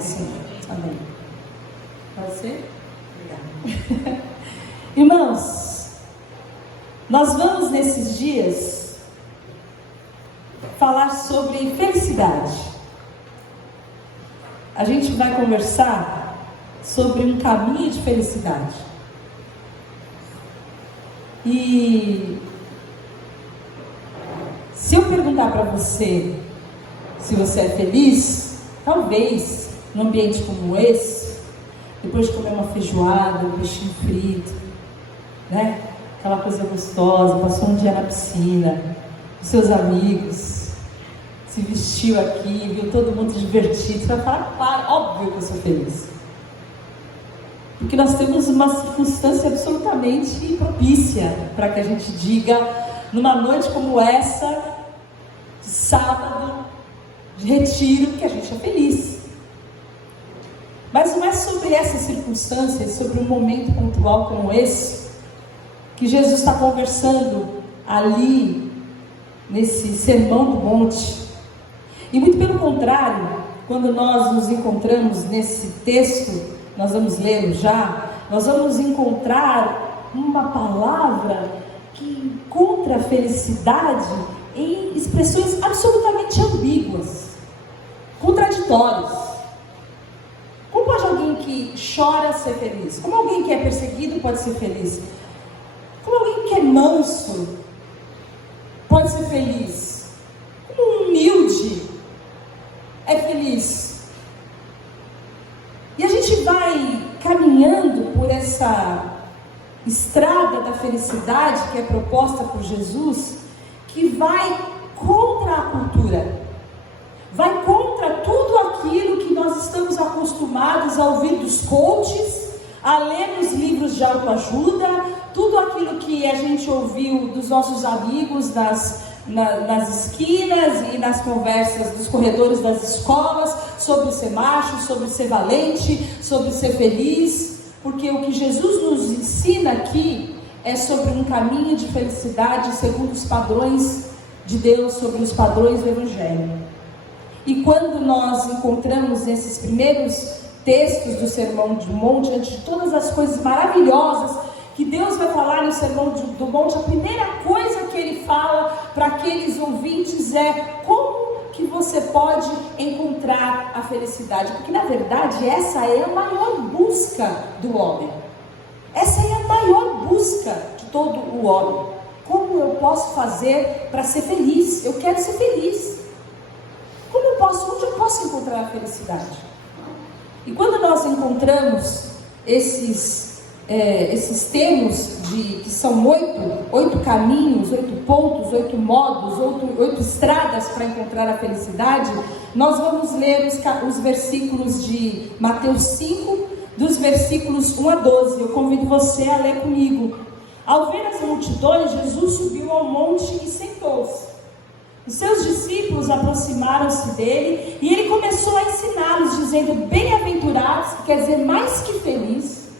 Sim, amém. Pode ser? Obrigada. Irmãos, nós vamos nesses dias falar sobre felicidade. A gente vai conversar sobre um caminho de felicidade. E se eu perguntar para você se você é feliz, talvez num ambiente como esse, depois de comer uma feijoada, um peixinho frito, né? Aquela coisa gostosa, passou um dia na piscina, com seus amigos, se vestiu aqui, viu todo mundo divertido, você vai falar, claro, óbvio que eu sou feliz. Porque nós temos uma circunstância absolutamente propícia para que a gente diga, numa noite como essa, de sábado, de retiro, que a gente é feliz. Mas não é sobre essas circunstâncias, sobre um momento pontual como esse, que Jesus está conversando ali, nesse Sermão do Monte. E muito pelo contrário, quando nós nos encontramos nesse texto, nós vamos lê-lo já, nós vamos encontrar uma palavra que encontra a felicidade em expressões absolutamente ambíguas, contraditórias. Como pode alguém que chora ser feliz? Como alguém que é perseguido pode ser feliz? Como alguém que é manso pode ser feliz? Como um humilde é feliz? E a gente vai caminhando por essa estrada da felicidade que é proposta por Jesus, que vai contra a cultura, vai contra tudo aquilo que nós estamos acostumados a ouvir dos coaches, a ler nos livros de autoajuda, tudo aquilo que a gente ouviu dos nossos amigos nas esquinas e nas conversas dos corredores das escolas, sobre ser macho, sobre ser valente, sobre ser feliz, porque o que Jesus nos ensina aqui é sobre um caminho de felicidade segundo os padrões de Deus, sobre os padrões do Evangelho. E quando nós encontramos esses primeiros textos do Sermão do Monte, diante de todas as coisas maravilhosas que Deus vai falar no Sermão do Monte, a primeira coisa que Ele fala para aqueles ouvintes é como que você pode encontrar a felicidade, porque na verdade essa é a maior busca do homem, essa é a maior busca de todo o homem. Como eu posso fazer para ser feliz? Eu quero ser feliz. Onde eu posso encontrar a felicidade? E quando nós encontramos esses termos que são oito caminhos, 8 pontos, 8 modos, 8 estradas para encontrar a felicidade, nós vamos ler os versículos de Mateus 5, dos versículos 1 a 12. Eu convido você a ler comigo. Ao ver as multidões, Jesus subiu ao monte e sentou-se. Os seus discípulos aproximaram-se dele e ele começou a ensiná-los, dizendo: bem-aventurados, que quer dizer mais que feliz,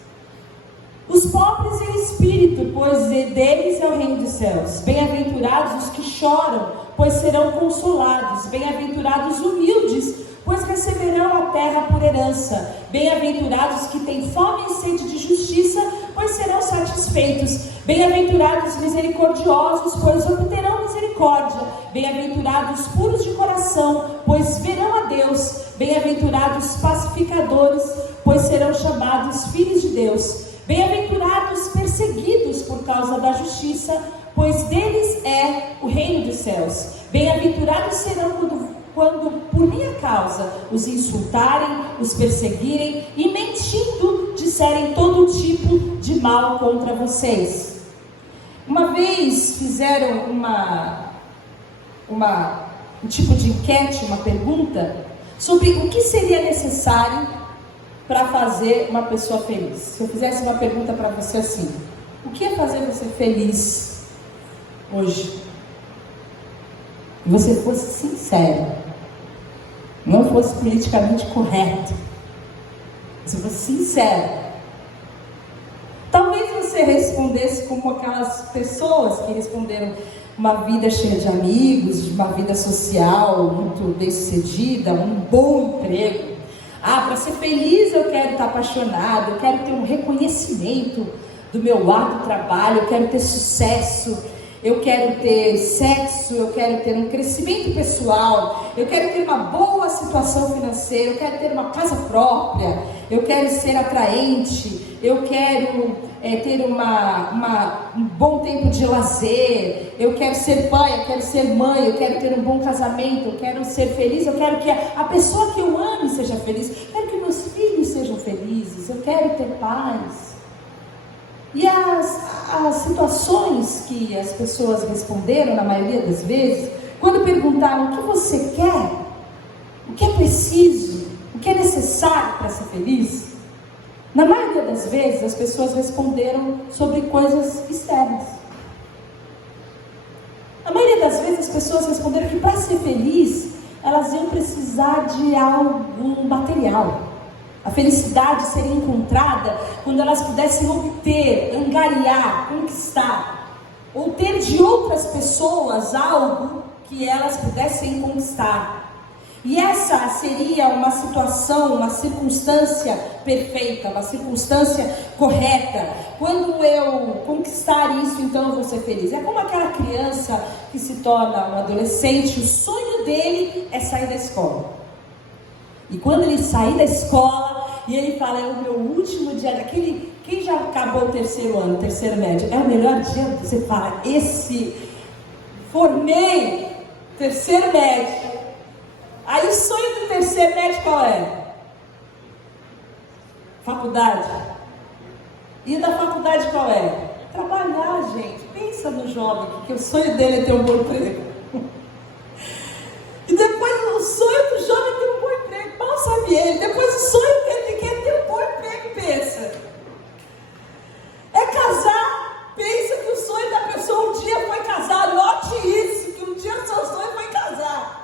os pobres em espírito, pois deles é o reino dos céus. Bem-aventurados os que choram, pois serão consolados. Bem-aventurados os humildes, pois receberão a terra por herança. Bem-aventurados os que têm fome e sede de justiça, pois serão satisfeitos. Bem-aventurados os misericordiosos, pois obterão misericórdia. Bem-aventurados os puros de coração, pois verão a Deus. Bem-aventurados os pacificadores, pois serão chamados filhos de Deus. Bem-aventurados perseguidos por causa da justiça, pois deles é o reino dos céus. Bem-aventurados serão quando por minha causa os insultarem, os perseguirem e mentindo disserem todo tipo de mal contra vocês. Uma vez fizeram um tipo de enquete, uma pergunta sobre o que seria necessário para fazer uma pessoa feliz. Se eu fizesse uma pergunta para você assim: o que é fazer você feliz hoje? E você fosse sincero, não fosse politicamente correto, se fosse sincero, talvez você respondesse como aquelas pessoas que responderam: uma vida cheia de amigos, uma vida social muito bem-sucedida, um bom emprego. Para ser feliz eu quero estar apaixonado, eu quero ter um reconhecimento do meu árduo trabalho, eu quero ter sucesso, eu quero ter sexo, eu quero ter um crescimento pessoal, eu quero ter uma boa situação financeira, eu quero ter uma casa própria, eu quero ser atraente, eu quero ter um bom tempo de lazer, eu quero ser pai, eu quero ser mãe, eu quero ter um bom casamento, eu quero ser feliz, eu quero que a pessoa que eu ame seja feliz, eu quero que meus filhos sejam felizes, eu quero ter paz. E as situações que as pessoas responderam, na maioria das vezes, quando perguntaram o que você quer, o que é preciso, o que é necessário para ser feliz, na maioria das vezes as pessoas responderam sobre coisas externas. Na maioria das vezes as pessoas responderam que para ser feliz, elas iam precisar de algo material. A felicidade seria encontrada quando elas pudessem obter, angariar, conquistar, ou ter de outras pessoas algo que elas pudessem conquistar. E essa seria uma situação, uma circunstância perfeita, uma circunstância correta. Quando eu conquistar isso, então eu vou ser feliz. É como aquela criança que se torna um adolescente, o sonho dele é sair da escola. E quando ele sair da escola, e ele fala, é o meu último dia, quem já acabou o terceiro ano, terceiro médio, é o melhor dia, você fala, formei, terceiro médio. Aí o sonho do terceiro médio qual é? Faculdade. E da faculdade qual é? Trabalhar, gente. Pensa no jovem, que o sonho dele é ter um bom emprego. E depois o sonho do jovem é ter um bom emprego. Mal sabe ele. Depois o sonho dele quer ter um bom emprego, pensa. É casar. Pensa que o sonho da pessoa um dia foi casar. Note isso, que um dia o seu sonho foi casar.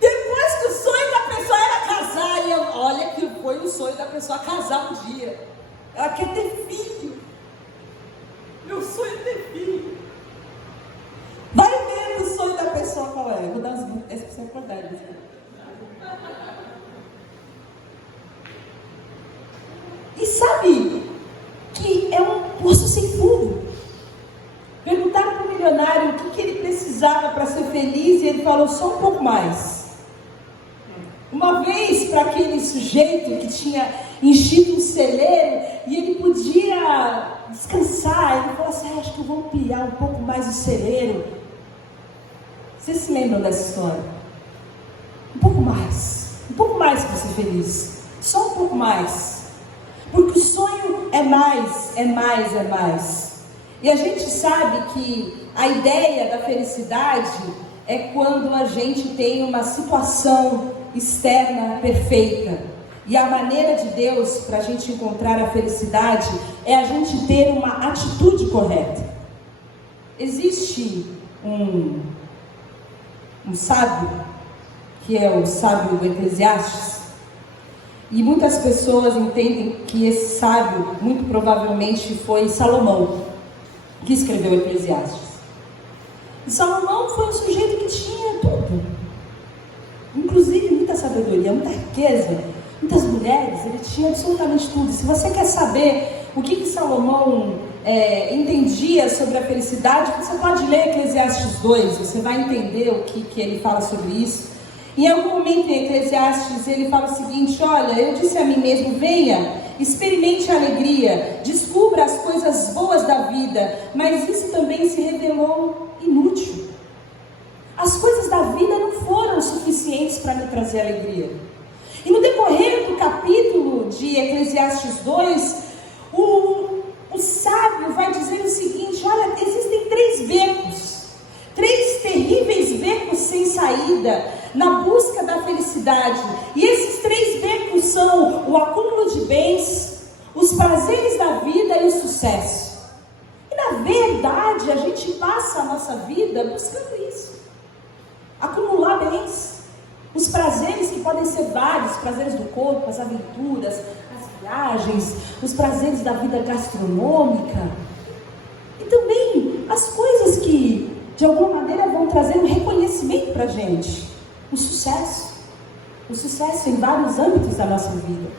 Depois que o sonho da pessoa era casar, e olha que foi o sonho da pessoa casar um dia. Ela quer ter filho. Meu sonho é ter filho. Vai ver o sonho da pessoa qual é. Eu vou dar uns 10 para você acordar. E sabe que é um poço sem fundo. Perguntaram para o milionário o que ele precisava para ser feliz, e ele falou só um pouco mais. Uma vez, para aquele sujeito que tinha enchido um celeiro e ele podia descansar, ele falou assim, acho que eu vou ampliar um pouco mais o celeiro. Vocês se lembram dessa história? Um pouco mais para ser feliz, só um pouco mais, porque o sonho é mais. E a gente sabe que a ideia da felicidade é quando a gente tem uma situação externa perfeita. E a maneira de Deus para a gente encontrar a felicidade é a gente ter uma atitude correta. Existe um sábio, que é o sábio do Eclesiastes, e muitas pessoas entendem que esse sábio, muito provavelmente, foi Salomão, que escreveu o Eclesiastes. E Salomão foi um sujeito que tinha tudo, inclusive muita sabedoria, muita riqueza, muitas mulheres, ele tinha absolutamente tudo. Se você quer saber o que Salomão entendia sobre a felicidade, você pode ler Eclesiastes 2, você vai entender o que ele fala sobre isso. Em algum momento em Eclesiastes ele fala o seguinte, olha, eu disse a mim mesmo, venha, experimente a alegria, descubra as coisas boas da vida, mas isso também se revelou inútil. As coisas da vida não foram suficientes para me trazer alegria. E no decorrer do capítulo de Eclesiastes 2, o sábio vai dizer o seguinte, olha, existem 3 becos, 3 terríveis becos sem saída, na busca da felicidade. E esses 3 becos são o acúmulo de bens, os prazeres da vida e o sucesso. E na verdade, a gente passa a nossa vida buscando isso. Acumular bens, os prazeres que podem ser vários, os prazeres do corpo, as aventuras, as viagens, os prazeres da vida gastronômica. E também as coisas que, de alguma maneira, vão trazer um reconhecimento para a gente. O sucesso. o sucesso em vários âmbitos da nossa vida.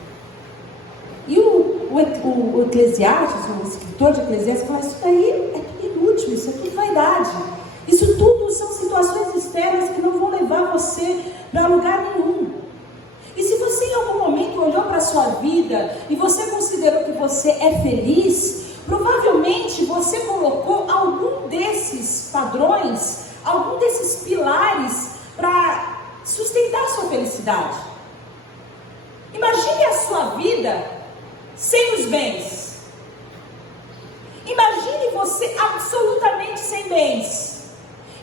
E o Eclesiastes, o escritor de Eclesiastes, fala: isso daí é tudo inútil, isso é tudo vaidade. Isso tudo são situações externas que não vão levar você para lugar nenhum. E se você em algum momento olhou para a sua vida e você considerou que você é feliz, provavelmente você colocou algum desses padrões, algum desses pilares para sustentar a sua felicidade. Imagine a sua vida sem os bens. Imagine você absolutamente sem bens.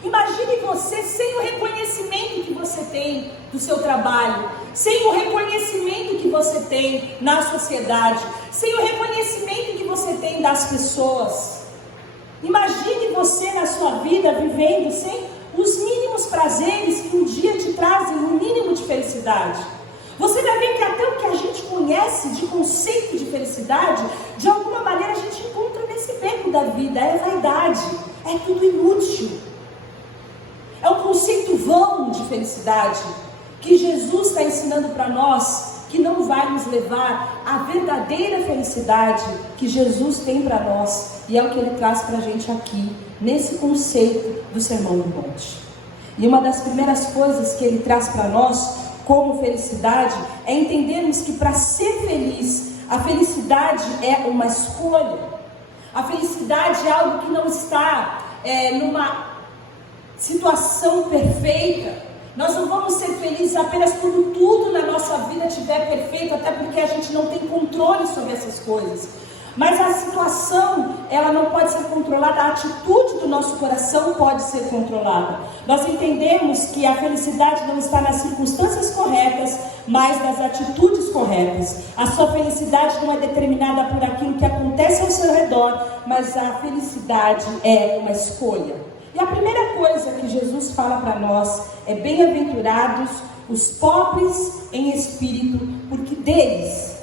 Imagine você sem o reconhecimento que você tem do seu trabalho, sem o reconhecimento que você tem na sociedade, sem o reconhecimento que você tem das pessoas. Imagine você na sua vida vivendo sem os mínimos prazeres que um dia te trazem um mínimo de felicidade. Você vai ver que até o que a gente conhece de conceito de felicidade, de alguma maneira a gente encontra nesse beco da vida. É vaidade, é tudo inútil. É um conceito vão de felicidade que Jesus está ensinando para nós, que não vai nos levar à verdadeira felicidade que Jesus tem para nós, e é o que ele traz para a gente aqui, nesse conceito do Sermão do Monte. E uma das primeiras coisas que ele traz para nós como felicidade é entendermos que para ser feliz, a felicidade é uma escolha. A felicidade é algo que não está numa situação perfeita. Nós não vamos ser felizes apenas quando tudo na nossa vida estiver perfeito, até porque a gente não tem controle sobre essas coisas. Mas a situação, ela não pode ser controlada, a atitude do nosso coração pode ser controlada. Nós entendemos que a felicidade não está nas circunstâncias corretas, mas nas atitudes corretas. A sua felicidade não é determinada por aquilo que acontece ao seu redor, mas a felicidade é uma escolha. E a primeira coisa que Jesus fala para nós é: bem-aventurados os pobres em espírito, porque deles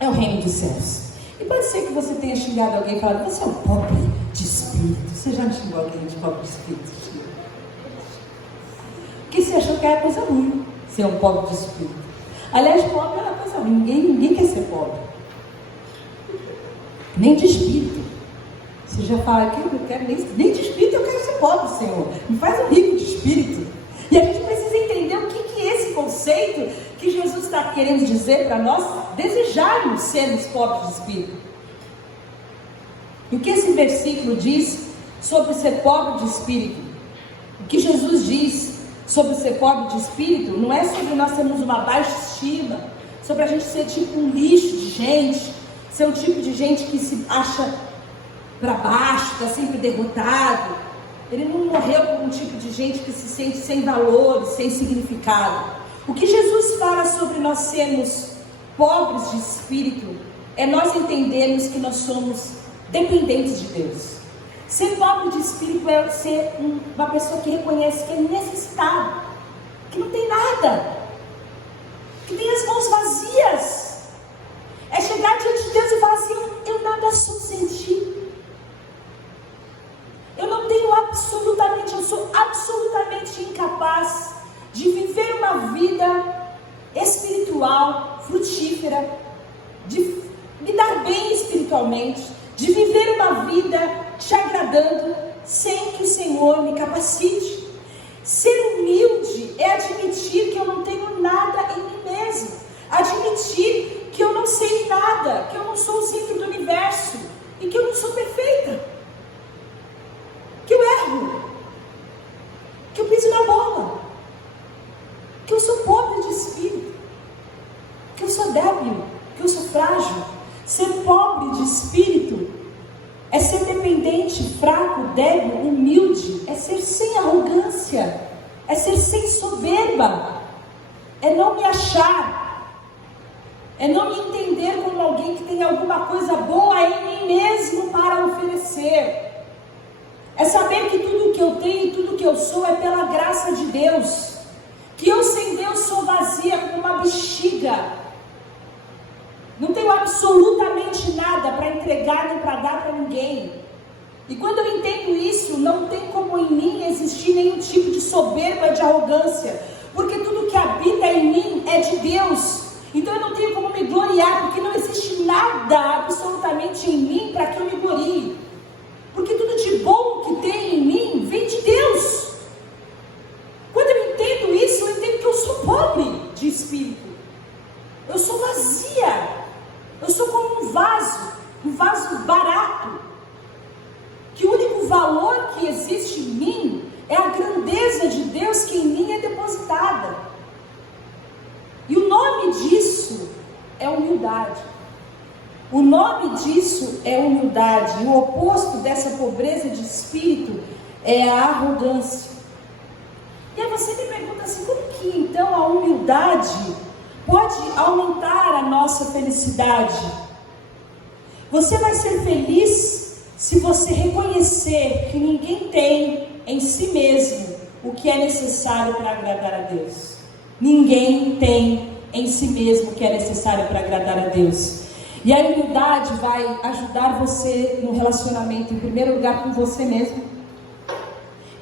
é o reino dos céus. E pode ser que você tenha xingado alguém e falado: você é um pobre de espírito. Você já xingou alguém de pobre de espírito? Porque você achou que era coisa ruim ser um pobre de espírito. Aliás, pobre é uma coisa ruim. Ninguém quer ser pobre. Nem de espírito. Você já fala: que eu não quero nem de espírito, eu quero ser pobre, Senhor. Me faz um rico de espírito. E a gente precisa entender o que é esse conceito que Jesus está querendo dizer para nós desejarmos sermos pobres de espírito. E o que esse versículo diz sobre ser pobre de espírito? O que Jesus diz sobre ser pobre de espírito não é sobre nós termos uma baixa estima, sobre a gente ser tipo um lixo de gente, ser um tipo de gente que se acha para baixo, está sempre derrotado. Ele não morreu como um tipo de gente que se sente sem valor, sem significado. O que Jesus fala sobre nós sermos pobres de espírito é nós entendermos que nós somos dependentes de Deus. Ser pobre de espírito é ser uma pessoa que reconhece que é necessitado, que não tem nada, que tem as mãos vazias. É chegar diante de Deus e falar assim: eu nada sou sem ti. Eu não tenho absolutamente, eu sou absolutamente incapaz de viver uma vida espiritual, frutífera, de me dar bem espiritualmente, de viver uma vida te agradando, sem que o Senhor me capacite. Ser humilde é admitir que eu não tenho nada em mim mesmo, admitir que eu não sei nada, que eu não sou o centro do universo e que eu não sou perfeita, que eu erro, que eu piso na bola, que eu sou pobre de espírito, que eu sou débil, que eu sou frágil. Ser pobre de espírito é ser dependente, fraco, débil, humilde, é ser sem arrogância, é ser sem soberba, é não me achar, é não me entender como alguém que tem alguma coisa boa em mim mesmo para oferecer. É saber que tudo que eu tenho e tudo que eu sou é pela graça de Deus. Que eu sem Deus sou vazia como uma bexiga. Não tenho absolutamente nada para entregar nem para dar para ninguém. E quando eu entendo isso, não tem como em mim existir nenhum tipo de soberba, de arrogância. Porque tudo que habita em mim é de Deus. Então eu não tenho como me gloriar, porque não existe nada absolutamente em mim para que eu me glorie. Porque tudo de bom que tem em mim vem de Deus. Quando eu entendo isso, eu entendo que eu sou pobre de espírito. Eu sou vazia. Eu sou como um vaso barato. Que o único valor que existe em mim é a grandeza de Deus que em mim é depositada. E o nome disso é humildade. O nome disso é humildade. E o oposto dessa pobreza de espírito é a arrogância. E aí você me pergunta assim, como que então a humildade pode aumentar a nossa felicidade? Você vai ser feliz se você reconhecer que ninguém tem em si mesmo o que é necessário para agradar a Deus. Ninguém tem em si mesmo o que é necessário para agradar a Deus. E a humildade vai ajudar você no relacionamento, em primeiro lugar, com você mesmo.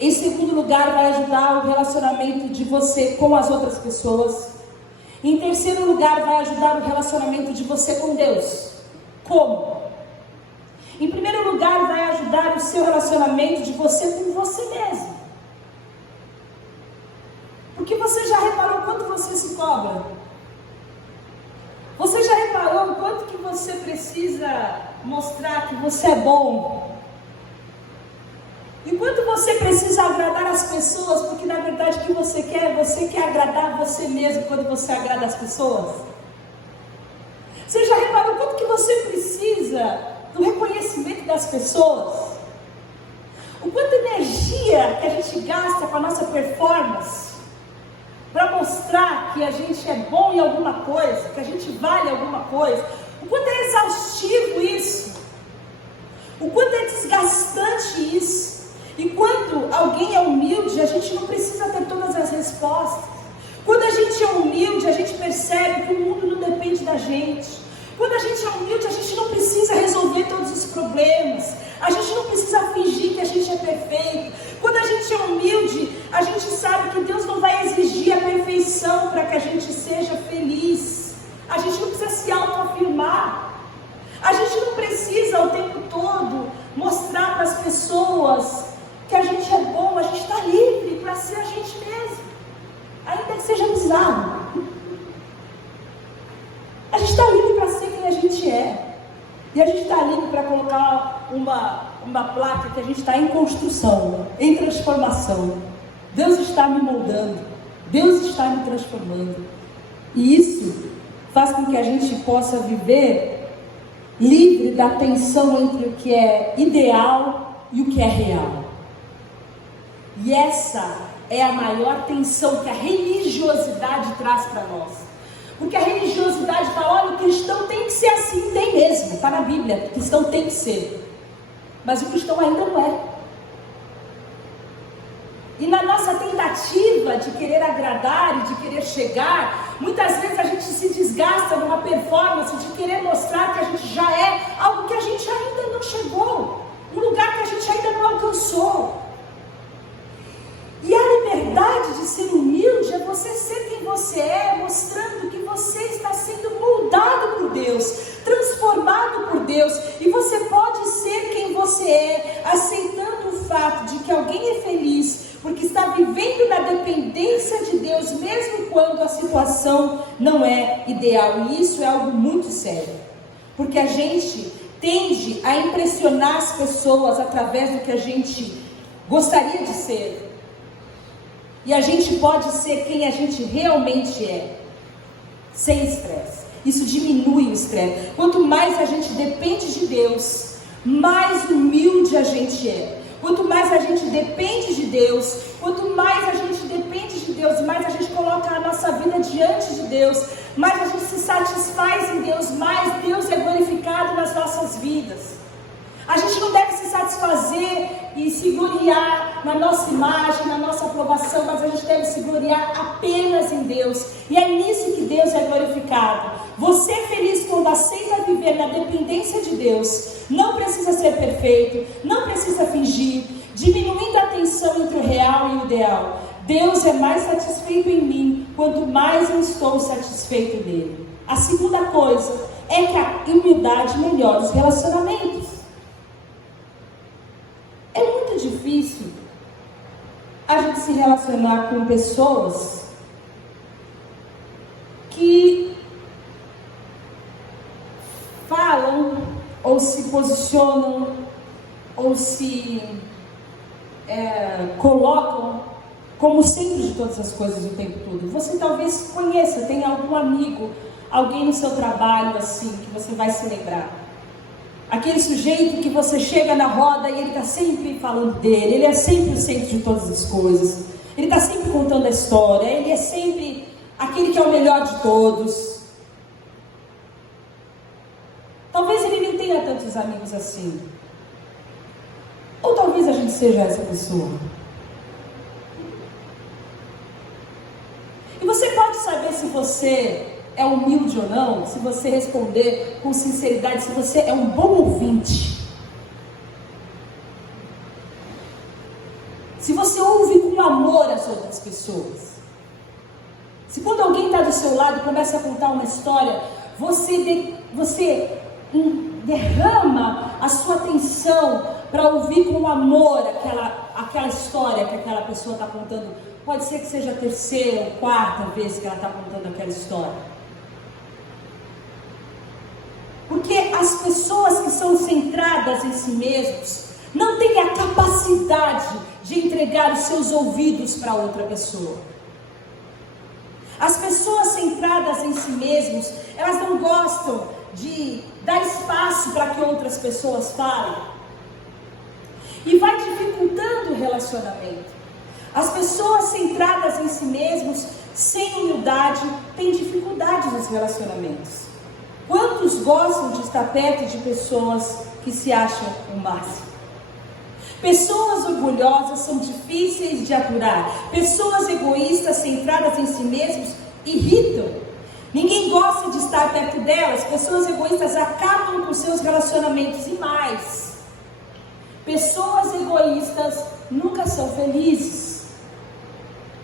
Em segundo lugar, vai ajudar o relacionamento de você com as outras pessoas. Em terceiro lugar, vai ajudar o relacionamento de você com Deus. Como? Em primeiro lugar, vai ajudar o seu relacionamento de você com você mesmo. Porque você já reparou quanto você se cobra? Você já reparou o quanto que você precisa mostrar que você é bom? E quanto você precisa agradar as pessoas, porque na verdade o que você quer agradar você mesmo quando você agrada as pessoas? Você já reparou quanto que você precisa do reconhecimento das pessoas? O quanto energia que a gente gasta com a nossa performance para mostrar que a gente é bom em alguma coisa, que a gente vale alguma coisa. O quanto é exaustivo isso, o quanto é desgastante isso. E quando alguém é humilde, a gente não precisa ter todas as respostas. Quando a gente é humilde, a gente percebe que o mundo não depende da gente. Quando a gente é humilde, a gente não precisa resolver todos os problemas. A gente não precisa fingir que a gente é perfeito. Quando a gente é humilde, a gente sabe que Deus não vai exigir a perfeição para que a gente seja feliz. A gente não precisa se autoafirmar. A gente não precisa o tempo todo mostrar para as pessoas que a gente é bom. A gente está livre para ser a gente mesmo, ainda que seja bizarro. A gente está livre para ser quem a gente é. E a gente está livre para colocar uma placa que a gente está em construção, em transformação. Deus está me moldando, Deus está me transformando. E isso faz com que a gente possa viver livre da tensão entre o que é ideal e o que é real. E essa é a maior tensão que a religiosidade traz para nós. Porque a religiosidade fala, olha, o cristão tem que ser assim, tem mesmo, está na Bíblia, o cristão tem que ser. Mas o cristão ainda não é. E na nossa tentativa de querer agradar e de querer chegar, muitas vezes a gente se desgasta numa performance de querer mostrar que a gente já é algo que a gente ainda não chegou, um lugar que a gente ainda não alcançou. E a liberdade de ser humilde é você ser quem você é, mostrando que você está sendo moldado por Deus, transformado por Deus, e você pode ser quem você é, aceitando o fato de que alguém é feliz, porque está vivendo na dependência de Deus, mesmo quando a situação não é ideal. E isso é algo muito sério, porque a gente tende a impressionar as pessoas através do que a gente gostaria de ser. E a gente pode ser quem a gente realmente é, sem estresse. Isso diminui o estresse. Quanto mais a gente depende de Deus, mais humilde a gente é. Quanto mais a gente depende de Deus, quanto mais a gente depende de Deus, mais a gente coloca a nossa vida diante de Deus, mais a gente se satisfaz em Deus, mais Deus é glorificado nas nossas vidas. A gente não deve se satisfazer e se gloriar na nossa imagem, na nossa aprovação, mas a gente deve se gloriar apenas em Deus. E é nisso que Deus é glorificado. Você é feliz quando aceita viver na dependência de Deus. Não precisa ser perfeito, não precisa fingir, diminuindo a tensão entre o real e o ideal. Deus é mais satisfeito em mim, quanto mais eu estou satisfeito nele. A segunda coisa é que a humildade melhora os relacionamentos. É muito difícil a gente se relacionar com pessoas que falam ou se posicionam ou se colocam como centro de todas as coisas o tempo todo. Você talvez conheça, tenha algum amigo, alguém no seu trabalho assim, que você vai se lembrar. Aquele sujeito que você chega na roda e ele está sempre falando dele, ele é sempre o centro de todas as coisas, ele está sempre contando a história, ele é sempre aquele que é o melhor de todos. Talvez ele nem tenha tantos amigos assim. Ou talvez a gente seja essa pessoa. E você pode saber se você é humilde ou não, se você responder com sinceridade, se você é um bom ouvinte. Se você ouve com amor as outras pessoas. Se quando alguém está do seu lado e começa a contar uma história, você derrama a sua atenção para ouvir com amor aquela história que aquela pessoa está contando. Pode ser que seja a terceira ou quarta vez que ela está contando aquela história. Porque as pessoas que são centradas em si mesmos não têm a capacidade de entregar os seus ouvidos para outra pessoa. As pessoas centradas em si mesmos, elas não gostam de dar espaço para que outras pessoas falem. E vai dificultando o relacionamento. As pessoas centradas em si mesmos, sem humildade, têm dificuldade nos relacionamentos. Quantos gostam de estar perto de pessoas que se acham o máximo? Pessoas orgulhosas são difíceis de aturar. Pessoas egoístas, centradas em si mesmos, irritam. Ninguém gosta de estar perto delas. Pessoas egoístas acabam com seus relacionamentos e mais. Pessoas egoístas nunca são felizes,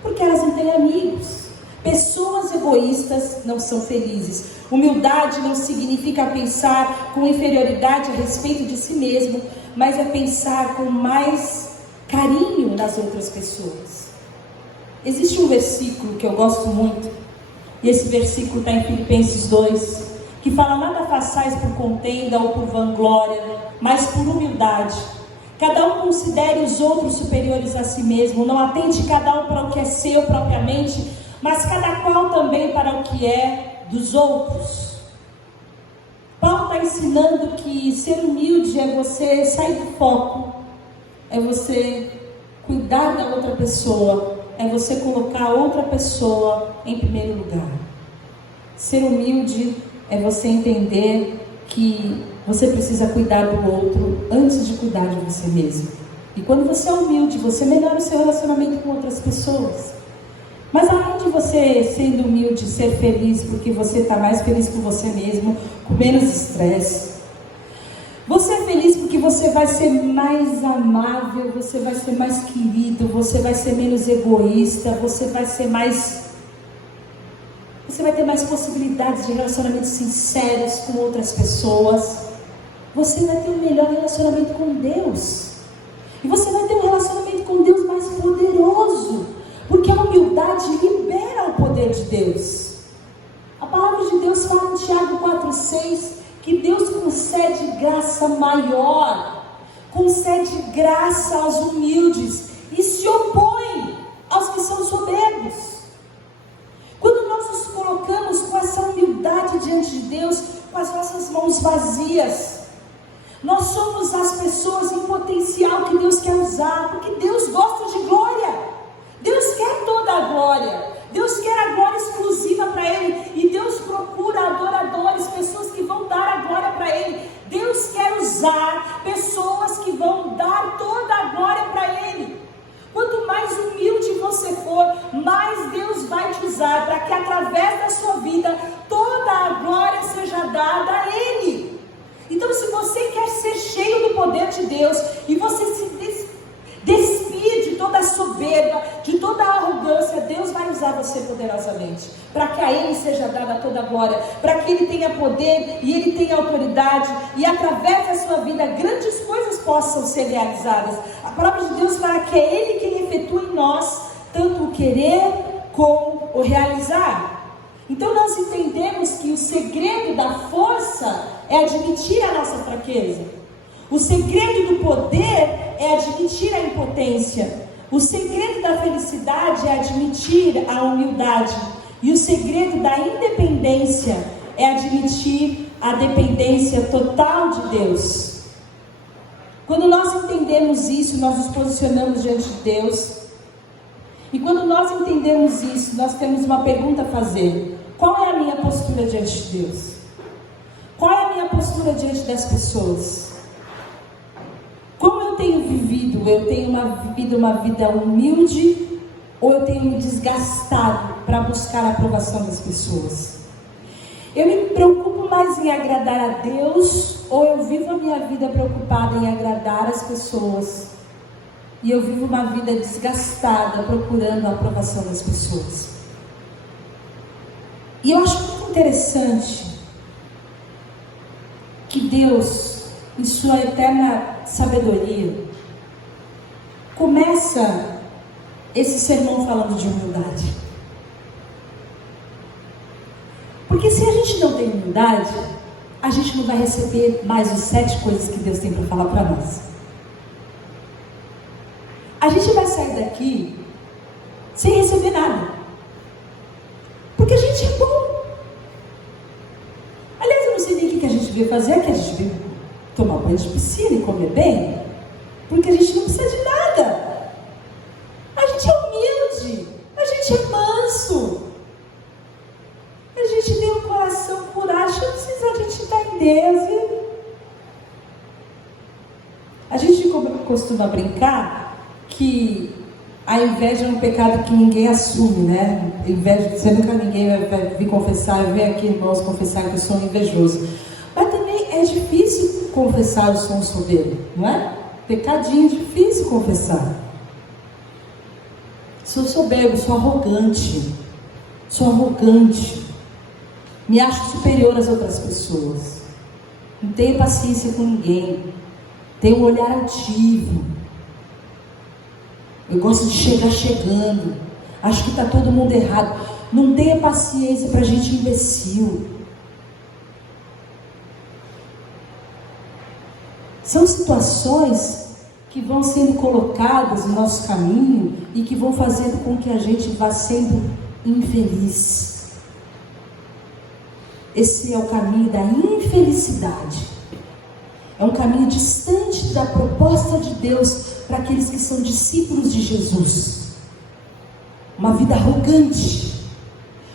porque elas não têm amigos. Pessoas egoístas não são felizes. Humildade não significa pensar com inferioridade a respeito de si mesmo, mas é pensar com mais carinho nas outras pessoas. Existe um versículo que eu gosto muito, e esse versículo está em Filipenses 2, que fala: nada façais por contenda ou por vanglória, mas por humildade. Cada um considere os outros superiores a si mesmo, não atente cada um para o que é seu propriamente, mas cada qual também para o que é dos outros. Paulo está ensinando que ser humilde é você sair do foco, é você cuidar da outra pessoa, é você colocar a outra pessoa em primeiro lugar. Ser humilde é você entender que você precisa cuidar do outro antes de cuidar de você mesmo. E quando você é humilde, você melhora o seu relacionamento com outras pessoas. Mas além de você, sendo humilde, ser feliz, porque você está mais feliz com você mesmo, com menos estresse. Você é feliz porque você vai ser mais amável, você vai ser mais querido, você vai ser menos egoísta, você vai ter mais possibilidades de relacionamentos sinceros com outras pessoas. Você vai ter um melhor relacionamento com Deus. E você vai ter um relacionamento com Deus mais poderoso. Porque a humildade libera o poder de Deus. A palavra de Deus fala em Tiago 4,6 que Deus concede graça maior, concede graça aos humildes e se opõe aos que são soberbos. Quando nós nos colocamos com essa humildade diante de Deus, com as nossas mãos vazias, nós somos as pessoas em potencial que Deus quer usar, porque Deus gosta de glória. Deus quer toda a glória, Deus quer a glória exclusiva para Ele, e Deus procura adoradores, pessoas que vão dar a glória para Ele. Deus quer usar pessoas que vão dar toda a glória para Ele. Quanto mais humilde você for, mais Deus vai te usar, para que através da sua vida, toda a glória seja dada a Ele. Então, se você quer ser cheio do poder de Deus, e você se despir de toda a soberba, de toda a arrogância, mente, para que a Ele seja dada toda a glória, para que Ele tenha poder e Ele tenha autoridade, e através da sua vida grandes coisas possam ser realizadas. A palavra de Deus fala que é Ele quem efetua em nós tanto o querer como o realizar. Então nós entendemos que o segredo da força é admitir a nossa fraqueza. O segredo do poder é admitir a impotência. O segredo da felicidade é admitir a humildade. E o segredo da independência é admitir a dependência total de Deus. Quando nós entendemos isso, nós nos posicionamos diante de Deus. E quando nós entendemos isso, nós temos uma pergunta a fazer: qual é a minha postura diante de Deus? Qual é a minha postura diante das pessoas? Como eu tenho vivido? Eu tenho vivido uma vida humilde ou eu tenho me desgastado para buscar a aprovação das pessoas? Eu me preocupo mais em agradar a Deus ou eu vivo a minha vida preocupada em agradar as pessoas? E eu vivo uma vida desgastada procurando a aprovação das pessoas. E eu acho muito interessante que Deus, em sua eterna sabedoria, começa esse sermão falando de humildade. Porque se a gente não tem humildade, a gente não vai receber mais as 7 coisas que Deus tem para falar para nós. A gente vai sair daqui sem receber nada. Porque a gente é bom. Aliás, eu não sei nem o que a gente veio fazer, que a gente veio tomar banho de piscina e comer bem, porque a gente não precisa de nada. A gente é humilde, a gente é manso, a gente tem um coração puro, a gente está em Deus. A gente costuma brincar que a inveja é um pecado que ninguém assume, né? Inveja, você nunca ninguém vai vir confessar, eu venho aqui, irmãos, confessar que eu sou invejoso. Mas também é difícil confessar eu sou um soberbo, não é? Pecadinho, difícil confessar. Sou soberbo, sou arrogante, me acho superior às outras pessoas, não tenho paciência com ninguém, tenho um olhar altivo, eu gosto de chegar chegando, acho que está todo mundo errado, não tenha paciência para gente imbecil. São situações que vão sendo colocadas no nosso caminho e que vão fazendo com que a gente vá sendo infeliz. Esse é o caminho da infelicidade. É um caminho distante da proposta de Deus para aqueles que são discípulos de Jesus. Uma vida arrogante.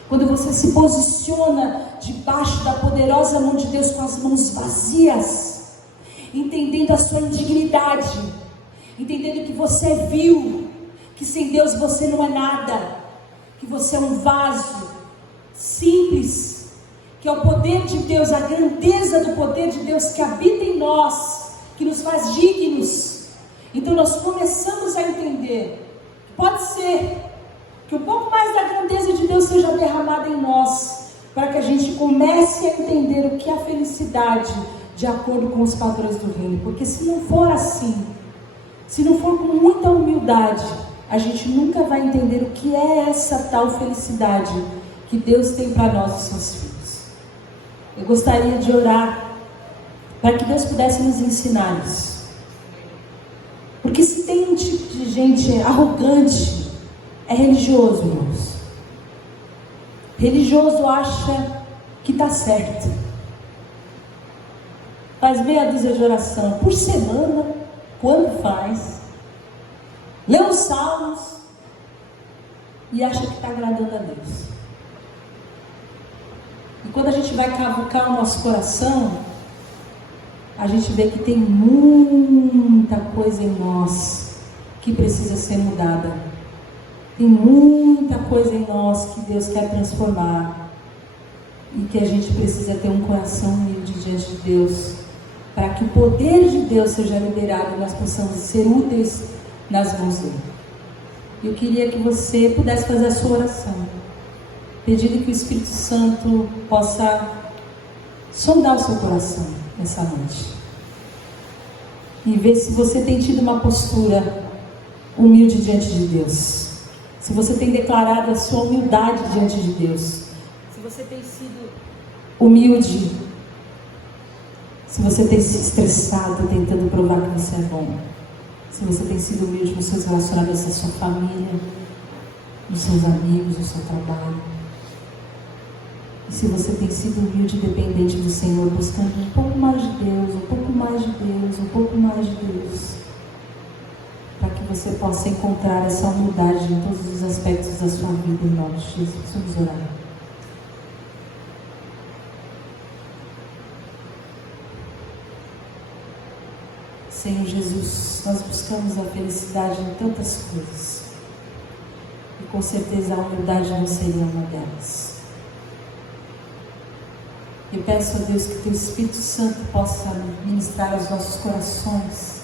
Quando você se posiciona debaixo da poderosa mão de Deus com as mãos vazias, entendendo a sua indignidade, entendendo que você é vil, que sem Deus você não é nada, que você é um vaso simples, que é o poder de Deus, a grandeza do poder de Deus que habita em nós, que nos faz dignos. Então nós começamos a entender, pode ser que um pouco mais da grandeza de Deus seja derramada em nós, para que a gente comece a entender o que é a felicidade, de acordo com os padrões do reino. Porque se não for assim, se não for com muita humildade, a gente nunca vai entender o que é essa tal felicidade que Deus tem para nós, os seus filhos. Eu gostaria de orar para que Deus pudesse nos ensinar isso. Porque se tem um tipo de gente arrogante, é religioso, irmãos. Religioso acha que está certo. Faz meia dúzia de oração por semana, quando faz, lê os salmos e acha que está agradando a Deus. E quando a gente vai cavucar o nosso coração, a gente vê que tem muita coisa em nós que precisa ser mudada. Tem muita coisa em nós que Deus quer transformar. E que a gente precisa ter um coração humilde diante de Deus, para que o poder de Deus seja liberado e nós possamos ser úteis nas mãos dele. Eu queria que você pudesse fazer a sua oração. pedindo que o Espírito Santo possa sondar o seu coração nessa noite. E ver se você tem tido uma postura humilde diante de Deus. Se você tem declarado a sua humildade diante de Deus. Se você tem sido humilde. Se você tem se estressado tentando provar que você é bom. Se você tem sido humilde nos seus relacionamentos, na sua família, nos seus amigos, no seu trabalho. E se você tem sido humilde e dependente do Senhor, buscando um pouco mais de Deus, um pouco mais de Deus, um pouco mais de Deus, para que você possa encontrar essa humildade em todos os aspectos da sua vida, em nome de Jesus. Vamos orar. Senhor Jesus, nós buscamos a felicidade em tantas coisas. E com certeza a humildade não seria uma delas. Eu peço a Deus que Teu Espírito Santo possa ministrar aos nossos corações